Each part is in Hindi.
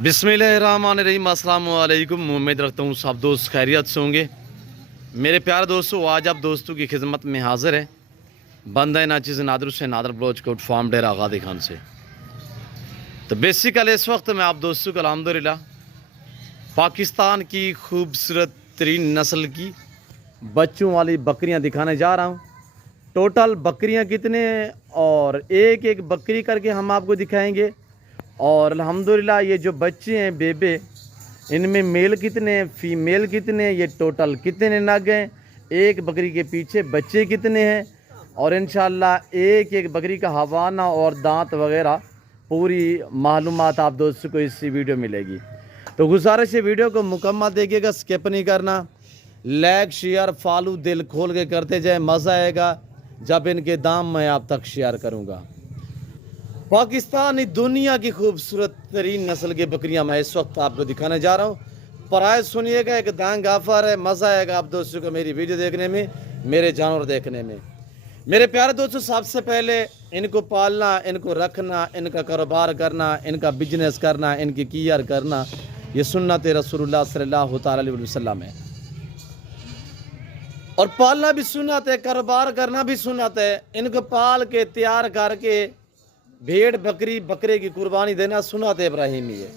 बिस्मिल्लाहिर्रहमानिर्रहीम। अस्सलाम वालेकुम। उम्मीद रखता हूँ सब दोस्त खैरियत से होंगे। मेरे प्यारे दोस्तों, आज आप दोस्तों की खिदमत में हाजिर है बंदा नाचिज़ नादर से नादर ब्लोच कोट फार्म डेरा गादी खान से। तो बेसिकली इस वक्त मैं आप दोस्तों को अल्हम्दुलिल्लाह पाकिस्तान की खूबसूरत तरीन नस्ल की बच्चों वाली बकरियां दिखाने जा रहा हूं। टोटल बकरियां कितने हैं और एक एक बकरी करके हम आपको दिखाएंगे। और अल्हम्दुलिल्लाह ये जो बच्चे हैं बेबे, इनमें मेल कितने हैं, फीमेल कितने हैं, ये टोटल कितने नग हैं, एक बकरी के पीछे बच्चे कितने हैं, और इंशाल्लाह एक एक बकरी का हवाना और दांत वगैरह पूरी मालूमात आप दोस्तों को इसी वीडियो मिलेगी। तो गुजारिश है वीडियो को मुकम्मल देखिएगा, स्किप नहीं करना। लाइक शेयर फॉलो दिल खोल के करते जाए, मज़ा आएगा जब इनके दाम मैं आप तक शेयर करूँगा। पाकिस्तानी दुनिया की खूबसूरत तरीन नस्ल की बकरियां मैं इस वक्त आपको दिखाने जा रहा हूँ। प्राइस सुनिएगा, एक दांग ऑफर है, मज़ा आएगा आप दोस्तों को मेरी वीडियो देखने में, मेरे जानवर देखने में। मेरे प्यारे दोस्तों, सबसे पहले इनको पालना, इनको रखना, इनका कारोबार करना, इनका बिजनेस करना, इनकी केयर करना, ये सुन्नत रसूलुल्लाह सल्लल्लाहु अलैहि वसल्लम है। और पालना भी सुन्नत है, कारोबार करना भी सुन्नत है। इनको पाल के तैयार करके भेड़ बकरी बकरे की कुर्बानी देना सुन्नत इब्राहिमी है।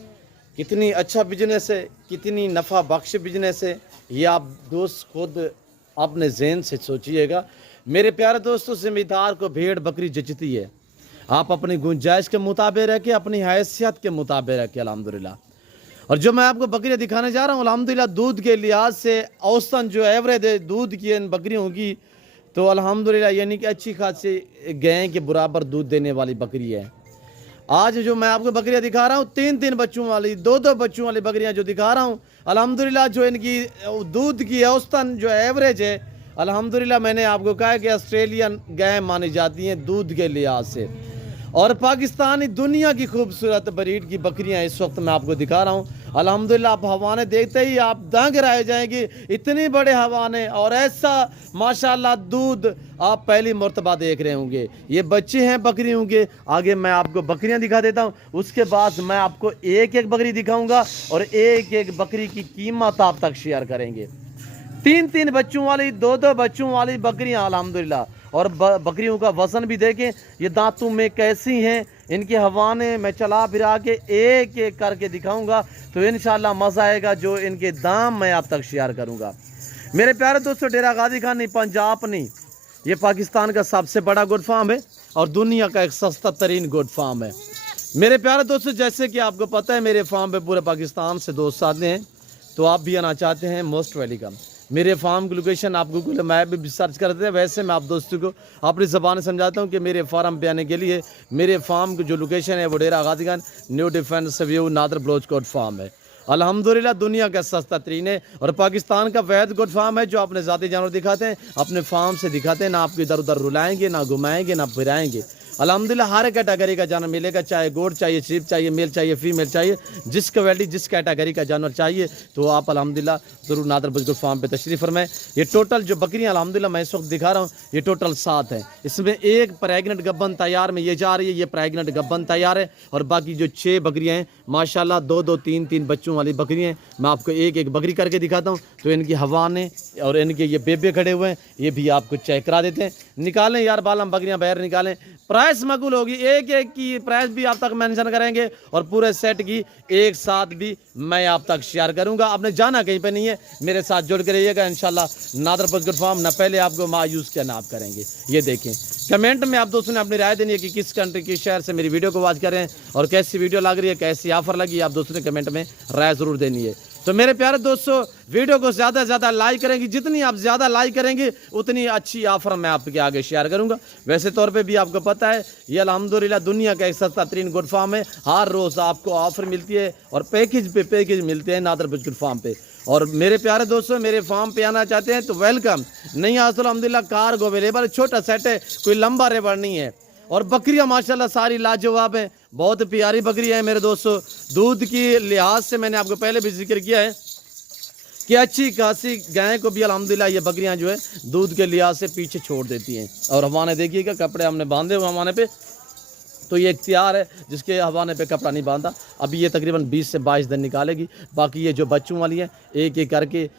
कितनी अच्छा बिजनेस है, कितनी नफ़ा बख्श बिजनेस है, ये आप दोस्त खुद अपने जहन से सोचिएगा। मेरे प्यारे दोस्तों, ज़िम्मेदार को भेड़ बकरी जचती है। आप अपनी गुंजाइश के मुताबिक रखें, अपनी हैसियत के मुताबिक रखें अल्हम्दुलिल्लाह। और जो मैं आपको बकरियां दिखाने जा रहा हूँ अल्हम्दुलिल्लाह, दूध के लिहाज से औसतन जो एवरेज है दूध की इन बकरियों की, तो अल्हम्दुलिल्लाह यानी कि अच्छी खासी गाय के बराबर दूध देने वाली बकरी है। आज जो मैं आपको बकरियां दिखा रहा हूँ, तीन तीन बच्चों वाली, दो दो बच्चों वाली बकरियां जो दिखा रहा हूँ अल्हम्दुलिल्लाह, जो इनकी दूध की औसतन जो एवरेज है अल्हम्दुलिल्लाह, मैंने आपको कहा कि ऑस्ट्रेलियन गाय मानी जाती हैं दूध के लिहाज से। और पाकिस्तानी दुनिया की खूबसूरत ब्रीड की बकरियां इस वक्त मैं आपको दिखा रहा हूं अल्हम्दुलिल्लाह। आप हवाने देखते ही आप दंग रह जाएंगे, इतने बड़े हवाने और ऐसा माशाल्लाह दूध आप पहली मर्तबा देख रहे होंगे। ये बच्चे हैं बकरी होंगे। आगे मैं आपको बकरियां दिखा देता हूं, उसके बाद मैं आपको एक एक बकरी दिखाऊंगा और एक एक बकरी की कीमत आप तक शेयर करेंगे। तीन तीन बच्चों वाली, दो दो बच्चों वाली बकरियां अल्हम्दुलिल्लाह। और बकरियों का वजन भी देखें, ये दांतों में कैसी हैं, इनके हवाने मैं चला फिरा के एक एक करके दिखाऊंगा, तो इंशाल्लाह मज़ा आएगा। जो इनके दाम मैं आप तक शेयर करूंगा। मेरे प्यारे दोस्तों, डेरा गादी खान नहीं, पंजाब नहीं, ये पाकिस्तान का सबसे बड़ा गुड फार्म है और दुनिया का एक सस्ता तरीन गुड फार्म है। मेरे प्यारे दोस्तों, जैसे कि आपको पता है मेरे फार्म पे पूरे पाकिस्तान से दोस्त आते हैं, तो आप भी आना चाहते हैं, मोस्ट वेलकम। मेरे फार्म की लोकेशन आप गूगल मैप भी सर्च करते हैं। वैसे मैं आप दोस्तों को अपनी ज़बान समझाता हूँ कि मेरे फार्म पे आने के लिए मेरे फार्म की जो लोकेशन है वो डेरा गादी Khan new defence view Nadir Baloch Kot farm है। अल्हम्दुलिल्लाह दुनिया का सस्ता तरीन है और पाकिस्तान का वैद गुड फार्म है, जो अपने ज़ाती जानवर दिखाते हैं, अपने फार्म से दिखाते हैं, ना आपको इधर उधर रुलाएंगे, ना घुमाएंगे, ना फिराएंगे। अल्हम्दुलिल्लाह हर कैटेगरी का जानवर मिलेगा, चाहे गोट चाहिए, शीप चाहिए, मेल चाहिए, फीमेल चाहिए, जिस क्वालिटी जिस कैटेगरी का जानवर चाहिए तो आप अल्हम्दुलिल्लाह ज़रूर नादर बुजुर्ग फार्म पे तशरीफ़ फरमाएं। ये टोटल जो बकरियां अल्हम्दुलिल्लाह मैं इस वक्त दिखा रहा हूँ, ये टोटल 7 हैं। इसमें एक प्रेगनेंट गब्बन तैयार में ये जा रही है, ये प्रेगनेंट गब्बन तैयार है। और बाकी जो 6 बकरियाँ हैं माशाल्लाह, दो दो तीन तीन बच्चों वाली बकरियाँ हैं। मैं आपको एक एक बकरी करके दिखाता हूँ, तो इनकी हवाने और इनके ये बेबे खड़े हुए हैं, ये भी आपको चेक करा देते हैं। निकालें यार बालम बकरियाँ बाहर निकालें, प्राइस मकबूल होगी, एक एक की प्राइस भी आप तक मेंशन करेंगे और पूरे सेट की एक साथ भी मैं आप तक शेयर करूंगा। आपने जाना कहीं पे नहीं है, मेरे साथ जुड़ के रहिएगा इंशाल्लाह। नादर बुजुर्ग फार्म न पहले आपको मायूस क्या ना आप करेंगे। ये देखें, कमेंट में आप दोस्तों ने अपनी राय देनी है कि किस कंट्री किस शहर से मेरी वीडियो को वॉच कर रहे हैं और कैसी वीडियो लग रही है, कैसी ऑफर लगी, आप दोस्तों ने कमेंट में राय ज़रूर देनी है। तो मेरे प्यारे दोस्तों, वीडियो को ज़्यादा से ज़्यादा लाइक करेंगे, जितनी आप ज़्यादा लाइक करेंगे उतनी अच्छी ऑफर मैं आपके आगे शेयर करूंगा। वैसे तौर पे भी आपको पता है ये अल्हम्दुलिल्लाह दुनिया का एक सस्ता तरीन गुड फार्म है। हर रोज़ आपको ऑफर मिलती है और पैकेज पे पैकेज मिलते हैं नादर बुजुर्ग फार्म पे। और मेरे प्यारे दोस्तों, मेरे फार्म पे आना चाहते हैं तो वेलकम। नहीं आज तो अल्हम्दुलिल्लाह कार्गो अवेलेबल, छोटा सेट है, कोई लंबा रेबर नहीं है। और बकरियां माशाल्लाह सारी लाजवाब हैं, बहुत प्यारी बकरियां हैं मेरे दोस्तों। दूध की लिहाज से मैंने आपको पहले भी जिक्र किया है कि अच्छी खासी गाय को भी अल्हम्दुलिल्लाह ये बकरियां जो है दूध के लिहाज से पीछे छोड़ देती हैं। और हमारे देखिएगा कपड़े हमने बांधे हुए हमारे पे, तो ये इख्तियार है जिसके हवाने पे कपड़ा नहीं बांधा। अभी ये तकरीबन 20 से 22 दिन निकालेगी। बाकी ये जो बच्चों वाली है एक एक करके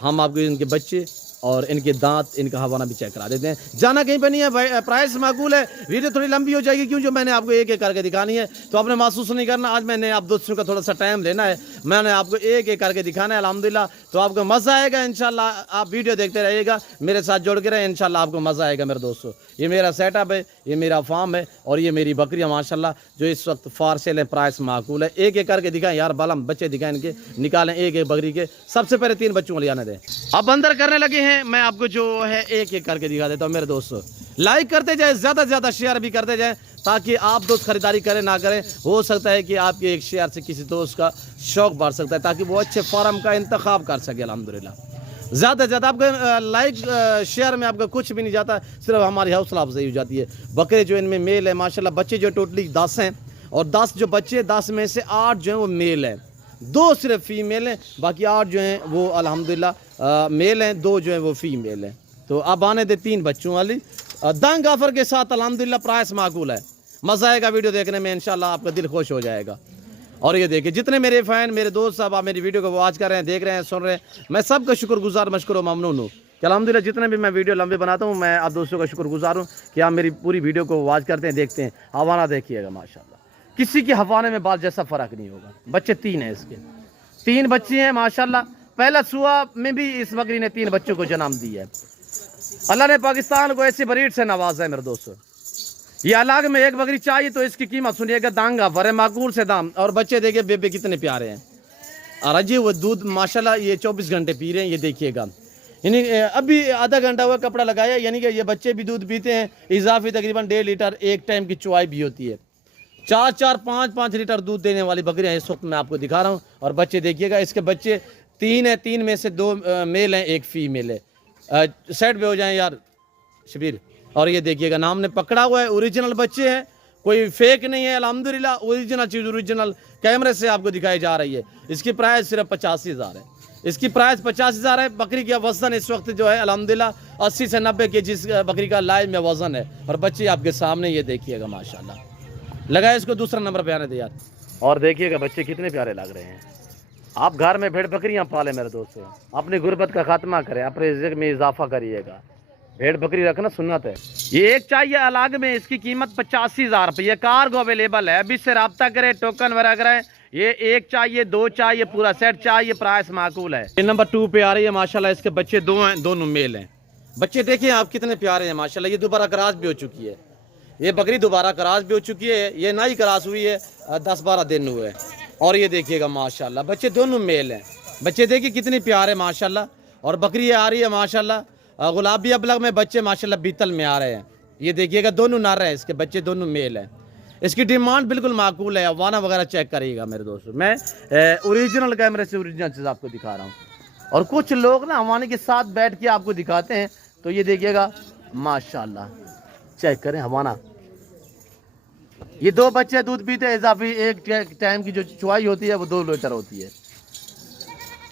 हम आपको इनके बच्चे और इनके दांत, इनका हवाना भी चेक करा देते हैं। जाना कहीं पे नहीं है, प्राइस माकूल है। वीडियो थोड़ी लंबी हो जाएगी क्यों, जो मैंने आपको एक एक करके दिखानी है तो आपने महसूस नहीं करना। आज मैंने आप दोस्तों का थोड़ा सा टाइम लेना है, मैंने आपको एक एक करके दिखाना है अल्हम्दुलिल्लाह। तो आपको मज़ा आएगा इंशाल्लाह। आप वीडियो देखते रहिएगा, मेरे साथ जुड़ के रहे, इंशाल्लाह आपको मज़ा आएगा मेरे दोस्तों। ये मेरा सेटअप है, ये मेरा फार्म है और ये मेरी बकरियाँ माशाल्लाह जो इस वक्त फारसेल है, प्राइस माकूल है। एक एक करके दिखाएं यार, बालम बच्चे दिखाएं इनके, निकालें एक एक बकरी के। सबसे पहले 3 बच्चों को ले आने दें। अब अंदर करने लगे हैं, मैं आपको जो है एक एक करके दिखा देता हूँ मेरे दोस्तों। लाइक करते जाए, ज़्यादा से ज़्यादा शेयर भी करते जाए ताकि आप दोस्त खरीदारी करें ना करें, हो सकता है कि आपके एक शेयर से किसी दोस्त का शौक बढ़ सकता है ताकि वो अच्छे फार्म का इंतखाब कर सके अल्हम्दुलिल्लाह। ज़्यादा से ज़्यादा आपका लाइक शेयर में आपका कुछ भी नहीं जाता, सिर्फ हमारी हौसला अफजाई हो जाती है। बकरे जो इनमें मेल है माशाल्लाह, बच्चे जो टोटली 10 हैं और 10 जो बच्चे 10 में से 8 जो हैं वो मेल हैं, 2 सिर्फ फीमेल हैं, बाकी 8 जो हैं वो अल्हम्दुलिल्लाह मेल हैं, 2 जो हैं वो फीमेल हैं। तो अब आने दे 3 बच्चों वाली दंग ऑफर के साथ अल्हम्दुलिल्लाह, प्राइस माकूल है। मज़ा आएगा वीडियो देखने में, इंशाल्लाह आपका दिल खुश हो जाएगा। और ये देखिए जितने मेरे फ़ैन, मेरे दोस्त साहब आप मेरी वीडियो को वॉच कर रहे हैं, देख रहे हैं, सुन रहे हैं, मैं सबका शुक्रगुजार, मशकूर और ममनून हूँ कि अल्हम्दुलिल्लाह जितने भी मैं वीडियो लंबे बनाता हूँ, मैं आप दोस्तों का शुक्रगुजार हूँ कि आप मेरी पूरी वीडियो को वॉच करते हैं, देखते हैं। हवाना देखिएगा माशाल्लाह, किसी के हवाने में बाल जैसा फ़र्क नहीं होगा। बच्चे 3 हैं इसके, 3 बच्चे हैं माशाल्लाह। पहला सुआ में भी इस बकरी ने 3 बच्चों को जन्म दिया है। अल्लाह ने पाकिस्तान को ऐसी ब्रीड से नवाजा है मेरे दोस्तों। ये अलग में एक बकरी चाहिए तो इसकी कीमत सुनिएगा, दांगा फरे माकूल से दाम। और बच्चे देखिए बेबे कितने प्यारे हैं, और अजी वो दूध माशाल्लाह ये 24 घंटे पी रहे हैं। ये देखिएगा, यानी अभी आधा घंटा हुआ कपड़ा लगाया, यानी कि ये बच्चे भी दूध पीते हैं। इजाफी तकरीबन 1.5 लीटर एक टाइम की चुवाई भी होती है। 4-4, 5-5 लीटर दूध देने वाली बकरियाँ इस वक्त मैं आपको दिखा रहा हूँ। और बच्चे देखिएगा, इसके बच्चे 3 हैं, 3 में से 2 मेल हैं, 1 फीमेल है। सेट पे हो जाएं यार शबीर। और ये देखिएगा, नाम ने पकड़ा हुआ है, ओरिजिनल बच्चे हैं, कोई फेक नहीं है अल्हम्दुलिल्लाह। ओरिजिनल चीज़ ओरिजिनल कैमरे से आपको दिखाई जा रही है। इसकी प्राइस सिर्फ 85,000 है। इसकी प्राइस 50,000 है। बकरी का वज़न इस वक्त जो है अल्हम्दुलिल्लाह 80 से 90 केजी बकरी का लाइव में वज़न है। और बच्चे आपके सामने ये देखिएगा माशाल्लाह। लगाए इसको दूसरा नंबर पे आने दे यार। और देखिएगा बच्चे कितने प्यारे लग रहे हैं। आप घर में भेड़ बकरियाँ पालें मेरे दोस्तों, अपनी गुर्बत का खात्मा करें, अपने रिज़्क़ में इजाफा करिएगा। भेड़ बकरी रखना सुन्नत है। ये एक चाहिए अलग में, इसकी कीमत 85,000 रुपये। ये कार्गो अवेलेबल है, अभी से रब्ता करें, टोकन वगैरह करें। ये 1 चाहिए, 2 चाहिए, पूरा सेट चाहिए, प्राइस माकूल है। ये नंबर 2 पे आ रही है माशाल्लाह। इसके बच्चे 2 हैं, दोनों मेल हैं। बच्चे देखिए आप कितने प्यारे हैं माशाल्लाह। ये दोबारा क्रॉस भी हो चुकी है, ये बकरी दोबारा क्रॉस भी हो चुकी है। ये नई क्रॉस हुई है, 10-12 दिन हुए। और ये देखिएगा माशाल्लाह, बच्चे दोनों मेल हैं। बच्चे देखिए कितने प्यारे माशाल्लाह। और बकरी आ रही है माशाल्लाह गुलाबी अबलग में, बच्चे माशाल्लाह बीतल में आ रहे हैं। ये देखिएगा दोनों नर हैं, इसके बच्चे दोनों मेल हैं। इसकी डिमांड बिल्कुल माकूल है। वाना वगैरह चेक करिएगा मेरे दोस्तों, मैं ओरिजिनल कैमरे से ओरिजिनल चीज़ आपको दिखा रहा हूँ। और कुछ लोग ना हवाने के साथ बैठ के आपको दिखाते हैं, तो ये देखिएगा माशाल्लाह, चेक करें हवाना। ये 2 बच्चे दूध पीते हैं, इजाफी एक टाइम की जो चुवाई होती है वो 2 लीटर होती है।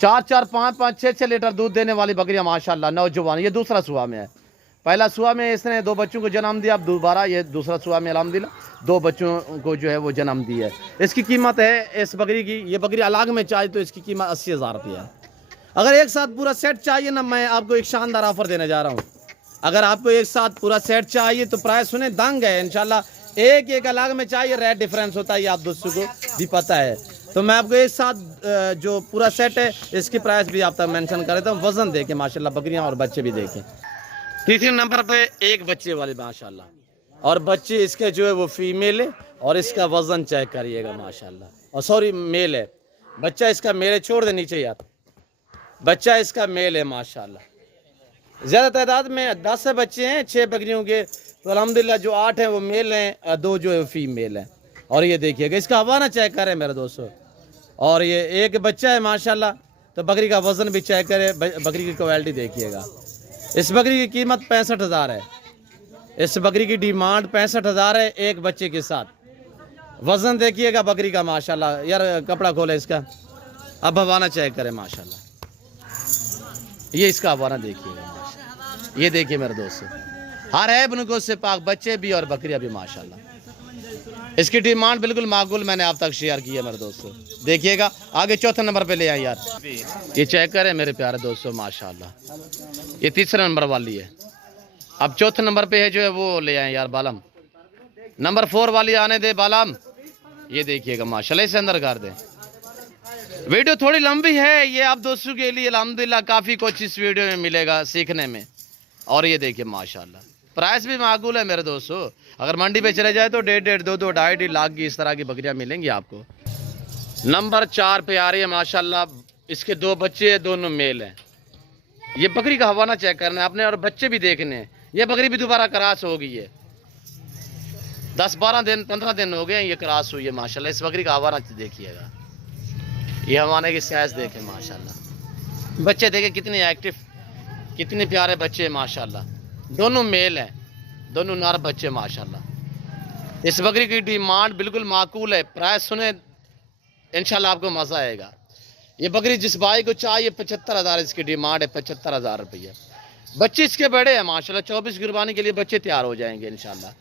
4-4, 5-5, 6-6 लीटर दूध देने वाली बकरियां माशाल्लाह नौजवान। ये दूसरा सुहा में है। पहला सुहा में इसने 2 बच्चों को जन्म दिया, अब दोबारा ये दूसरा सुहा में अल्हम्दुलिल्लाह 2 बच्चों को जो है वो जन्म दी है। इसकी कीमत है इस बकरी की, ये बकरी अलग में चाहिए तो इसकी कीमत 80,000 रुपये है। अगर एक साथ पूरा सेट चाहिए ना, मैं आपको एक शानदार ऑफर देने जा रहा हूँ। अगर आपको एक साथ पूरा सेट चाहिए तो प्राइस सुने दंग है इंशाल्लाह। एक एक अलग में चाहिए, रेट डिफरेंस होता है, ये आप दोस्तों को भी पता है। तो मैं आपको एक साथ जो पूरा सेट है इसकी प्राइस भी आप तक मेंशन कर देता हूँ। वज़न देखें माशाल्लाह बकरियाँ और बच्चे भी देखें। तीसरे नंबर पे एक बच्चे वाले माशाल्लाह, और बच्चे इसके जो है वो फीमेल है। और इसका वज़न चेक करिएगा माशाल्लाह, और सॉरी मेल है। बच्चा इसका मेल है, छोड़ दे नीचे यार। बच्चा इसका मेल है माशाल्लाह। ज़्यादा तादाद में 10 बच्चे हैं 6 बकरियों के, तो अल्हम्दुलिल्लाह जो 8 हैं वो मेल हैं, 2 जो है फीमेल हैं। और ये देखिएगा इसका हवाना चेक करें मेरे दोस्तों। और ये एक बच्चा है माशाल्लाह। तो बकरी का वज़न भी चेक करें, बकरी की क्वालिटी देखिएगा। इस बकरी की कीमत 65,000 है। इस बकरी की डिमांड 65,000 है एक बच्चे के साथ। वज़न देखिएगा बकरी का माशाल्लाह। यार कपड़ा खोले इसका, अब हवाना चेक करें माशाल्लाह। ये इसका हवाना देखिएगा माशाल्लाह। ये देखिए मेरे दोस्तों, हर ऐब नुक़्स से पाक बच्चे भी और बकरियाँ भी माशाल्लाह। इसकी डिमांड बिल्कुल माकूल मैंने आप तक शेयर की है मेरे दोस्तों। देखिएगा आगे चौथे नंबर पे ले आए यार, ये चेक करें मेरे प्यारे दोस्तों माशाल्लाह। ये तीसरे नंबर वाली है। अब चौथे नंबर पे है जो है वो ले आए यार बालम। नंबर 4 वाली आने दे बालम। ये देखिएगा माशाल्लाह, इसे अंदर कर दें। वीडियो थोड़ी लंबी है, ये आप दोस्तों के लिए अल्हम्दुलिल्लाह काफ़ी कुछ इस वीडियो में मिलेगा सीखने में। और ये देखिए माशाल्लाह प्राइस भी माकूल है मेरे दोस्तों। अगर मंडी पे चले जाए तो 1.5, 2, 2.5 लाख की इस तरह की बकरियां मिलेंगी आपको। नंबर 4 पे आ रही है माशाल्लाह। इसके 2 बच्चे हैं, दोनों मेल हैं। ये बकरी का हवाना चेक करना है आपने और बच्चे भी देखने हैं। ये बकरी भी दोबारा क्रॉस हो गई है। 10-12 दिन 15 दिन हो गए ये क्रॉस हुई है माशाल्लाह। इस बकरी का हवाना देखिएगा, ये हवाने की साइज देखें माशाल्लाह। बच्चे देखें कितने एक्टिव, कितने प्यारे बच्चे हैं माशाल्लाह। दोनों मेल हैं, दोनों नर बच्चे माशाल्लाह। इस बकरी की डिमांड बिल्कुल माकूल है। प्राइस सुने इंशाल्लाह आपको मज़ा आएगा। ये बकरी जिस भाई को चाहिए 75,000 इसकी डिमांड है, 75,000 रुपये। बच्चे इसके बड़े हैं माशाल्लाह। 24 कुर्बानी के लिए बच्चे तैयार हो जाएंगे इंशाल्लाह।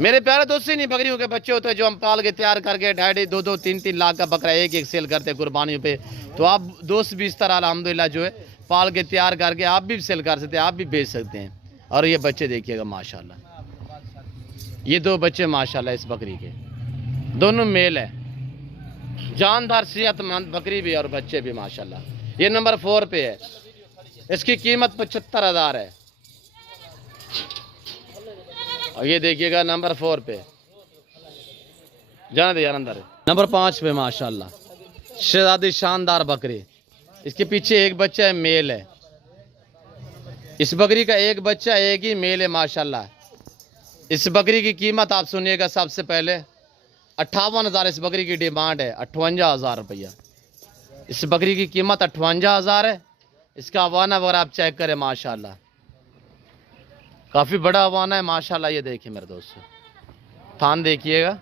मेरे प्यारे दोस्तों, नहीं बकरियों के बच्चे होते हैं जो हम पाल के तैयार करके 2.5, 2, 3 लाख का बकरा एक सेल करते हैं कुर्बानियों पे। तो आप दोस्त भी इस तरह अल्हम्दुलिल्लाह जो है पाल के तैयार करके आप भी सेल कर सकते हैं, आप भी बेच सकते हैं। और ये बच्चे देखिएगा माशाल्लाह, ये 2 बच्चे माशाल्लाह इस बकरी के, दोनों मेल है। जानदार सेहतमंद बकरी भी और बच्चे भी माशाल्लाह। ये नंबर 4 पे है। इसकी कीमत 75,000 है। और ये देखिएगा नंबर 4 पे, जाने दे यार अंदर। नंबर 5 पे माशाल्लाह शहजादी शानदार बकरी। इसके पीछे एक बच्चा है, मेल है। इस बकरी का एक बच्चा एक ही मेल है माशाल्लाह। इस बकरी की कीमत आप सुनिएगा। सबसे पहले 58,000 इस बकरी की डिमांड है, 58,000 रुपया। इस बकरी की कीमत 58,000 है। इसका हवाना वगैरह आप चेक करें माशाल्लाह, काफ़ी बड़ा हवाना है माशाल्लाह। ये देखिए मेरे दोस्तों, थान देखिएगा,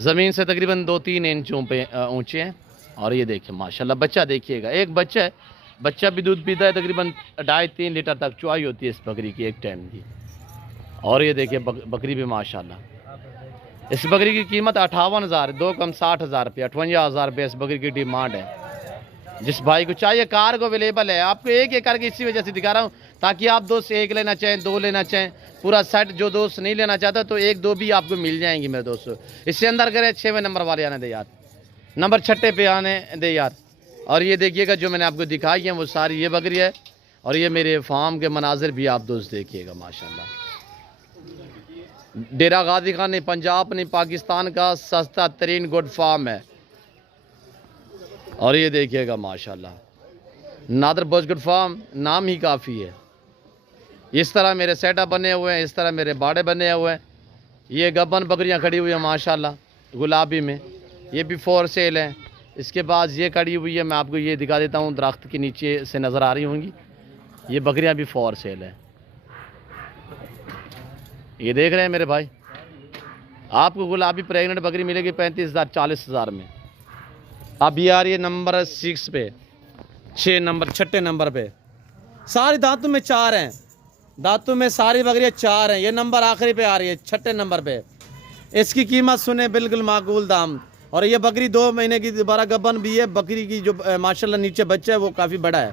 ज़मीन से तकरीबन 2-3 इंच ऊंचे हैं। और ये देखिए माशाल्लाह बच्चा देखिएगा, एक बच्चा है। बच्चा भी दूध पीता है, तकरीबन 2.5-3 लीटर तक चुआई होती है इस बकरी की एक टाइम की। और ये देखिए बकरी भी माशाल्लाह। इस बकरी की कीमत 58,000, 2 कम 60,000 रुपये, 58,000 रुपये इस बकरी की डिमांड है। जिस भाई को चाहिए कार को अवेलेबल है। आपको एक करके इसी वजह से दिखा रहा हूँ ताकि आप दोस्त 1 लेना चाहें, 2 लेना चाहें, पूरा सेट जो दोस्त नहीं लेना चाहता तो 1-2 भी आपको मिल जाएंगी मेरे दोस्तों। इससे अंदर करें 6वें नंबर वाले आने दे यार, नंबर 6 पे आने दे यार। और ये देखिएगा जो मैंने आपको दिखाई है वो सारी ये बकरी है। और ये मेरे फार्म के मनाजिर भी आप दोस्त देखिएगा माशाल्लाह। डेरा गाजी खान नहीं, पंजाब नहीं, पाकिस्तान का सस्ता तरीन गुड फार्म है। और ये देखिएगा माशाल्लाह नादर बॉस गुड फार्म, नाम ही काफ़ी है। इस तरह मेरे सेटअप बने हुए हैं, इस तरह मेरे बाड़े बने हुए हैं। ये गब्बन बकरियां खड़ी हुई हैं माशाल्लाह गुलाबी में, ये भी 4 सेल हैं। इसके बाद ये खड़ी हुई है, मैं आपको ये दिखा देता हूँ, दरख्त के नीचे से नज़र आ रही होंगी। ये बकरियां भी 4 सेल हैं। ये देख रहे हैं मेरे भाई, आपको गुलाबी प्रेग्नेंट बकरी मिलेगी 35,000 40,000 में। अब ये आ रही है नंबर 6 पे, 6 नंबर पे। सारी दांतों में 4 हैं, दांतों में सारी बकरियां 4 हैं। ये नंबर आखिरी पे आ रही है 6 नंबर पे। इसकी कीमत सुने बिल्कुल माकूल दाम। और ये बकरी 2 महीने की दोबारा गब्बन भी है। बकरी की जो माशाल्लाह नीचे बच्चा है वो काफ़ी बड़ा है।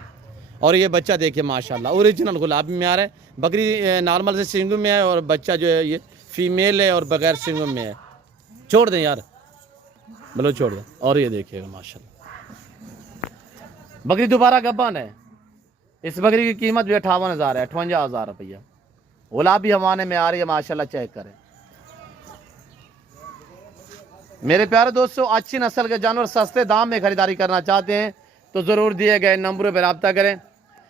और ये बच्चा देखिए माशाल्लाह ओरिजिनल गुलाबी में आ रहा है। बकरी नॉर्मल से सिंगू में है और बच्चा जो है ये फीमेल है और बगैर सिंगू में है। छोड़ दें यार, बोलो छोड़ दें। और ये देखिएगा माशाल्लाह बकरी दोबारा गब्बन है। इस बकरी की कीमत भी 58,000 है, 58,000 रुपया। गुलाबी हवाने में आ रही है माशाल्लाह, चेक करें। मेरे प्यारे दोस्तों, अच्छी नस्ल के जानवर सस्ते दाम में खरीदारी करना चाहते हैं तो ज़रूर दिए गए नंबरों पर रब्ता करें।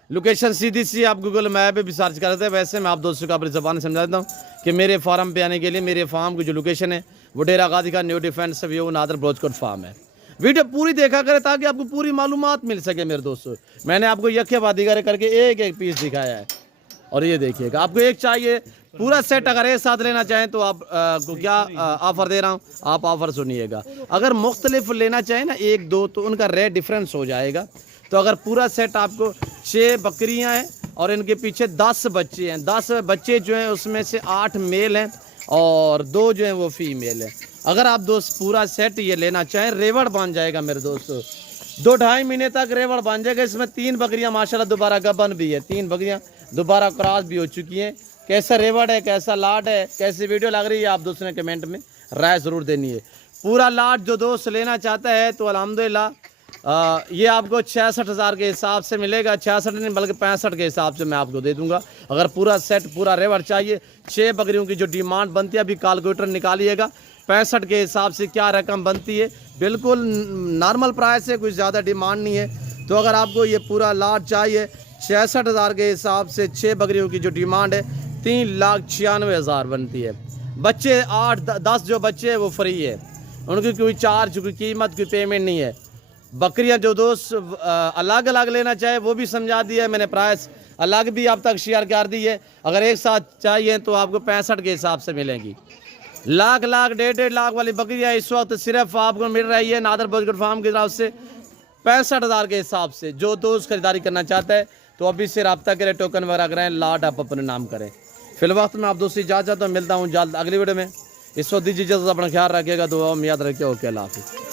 लोकेशन सीधी सी आप गूगल मैप पे भी सर्च करते हैं। वैसे मैं आप दोस्तों को अपनी ज़बान समझा देता हूँ कि मेरे फार्म पे आने के लिए मेरे फार्म की जो लोकेशन है वो डेरा गाजी का न्यू डिफेंस व्यू नादर ब्रोचकोट फार्म है। वीडियो पूरी देखा करें ताकि आपको पूरी मालूमात मिल सके मेरे दोस्तों। मैंने आपको यखे बादीगर करके एक पीस दिखाया है। और ये देखिएगा, आपको एक चाहिए पूरा सेट अगर एक साथ लेना चाहें तो आप को क्या ऑफ़र दे रहा हूँ, आप ऑफ़र सुनिएगा। अगर मुख्तलिफ लेना चाहें ना 1-2 तो उनका रेट डिफरेंस हो जाएगा। तो अगर पूरा सेट आपको 6 बकरियां हैं और इनके पीछे 10 बच्चे हैं, 10 बच्चे जो हैं उसमें से 8 मेल हैं और 2 जो है वो फीमेल है। अगर आप दोस्त पूरा सेट ये लेना चाहें, रेवड़ बन जाएगा मेरे दोस्तों, 2-2.5 महीने तक रेवड़ बन जाएगा। इसमें 3 बकरियां माशाल्लाह दोबारा गबन भी है, 3 बकरियां दोबारा क्रॉस भी हो चुकी हैं। कैसा रेवड़ है, कैसा लाट है, कैसी वीडियो लग रही है, आप दोस्तों ने कमेंट में राय ज़रूर देनी है। पूरा लाट जो दोस्त लेना चाहता है तो अल्हम्दुलिल्लाह ये आपको 66,000 के हिसाब से मिलेगा। 66 नहीं बल्कि 65 के हिसाब से मैं आपको दे दूंगा। अगर पूरा सेट पूरा रेवड़ चाहिए, 6 बकरियों की जो डिमांड बनती है, अभी कैलकुलेटर निकालिएगा 65 के हिसाब से क्या रकम बनती है। बिल्कुल नॉर्मल प्राइस है, कुछ ज़्यादा डिमांड नहीं है। तो अगर आपको ये पूरा लाट चाहिए 66,000 के हिसाब से 6 बकरियों की जो डिमांड है 3,96,000 बनती है। बच्चे 8-10 जो बच्चे हैं वो फ्री है, उनकी कोई चार्ज, कोई कीमत, कोई पेमेंट नहीं है। बकरियां जो दोस्त अलग अलग लेना चाहे वो भी समझा दिया है मैंने, प्राइस अलग भी आप तक शेयर कर दी है। अगर एक साथ चाहिए तो आपको 65 के हिसाब से मिलेंगी। लाख 1.5 लाख वाली बकरियां इस वक्त सिर्फ आपको मिल रही है नादर बजगट फार्म की तरफ से 65,000 के हिसाब से। जो दोस्त खरीदारी करना चाहता है तो अभी से रब्ता करें, टोकन वगैरह कराएं, लाट आप अपने नाम करें। फिलहाल मैं आप दोस्त इजाज़त तो मिलता हूँ जल्द अगली वीडियो में। इस वक्त दीजिए इजाज़त, अपना ख्याल रखिएगा, दुआ में याद रखिए। ओके, अल्लाह हाफिज़।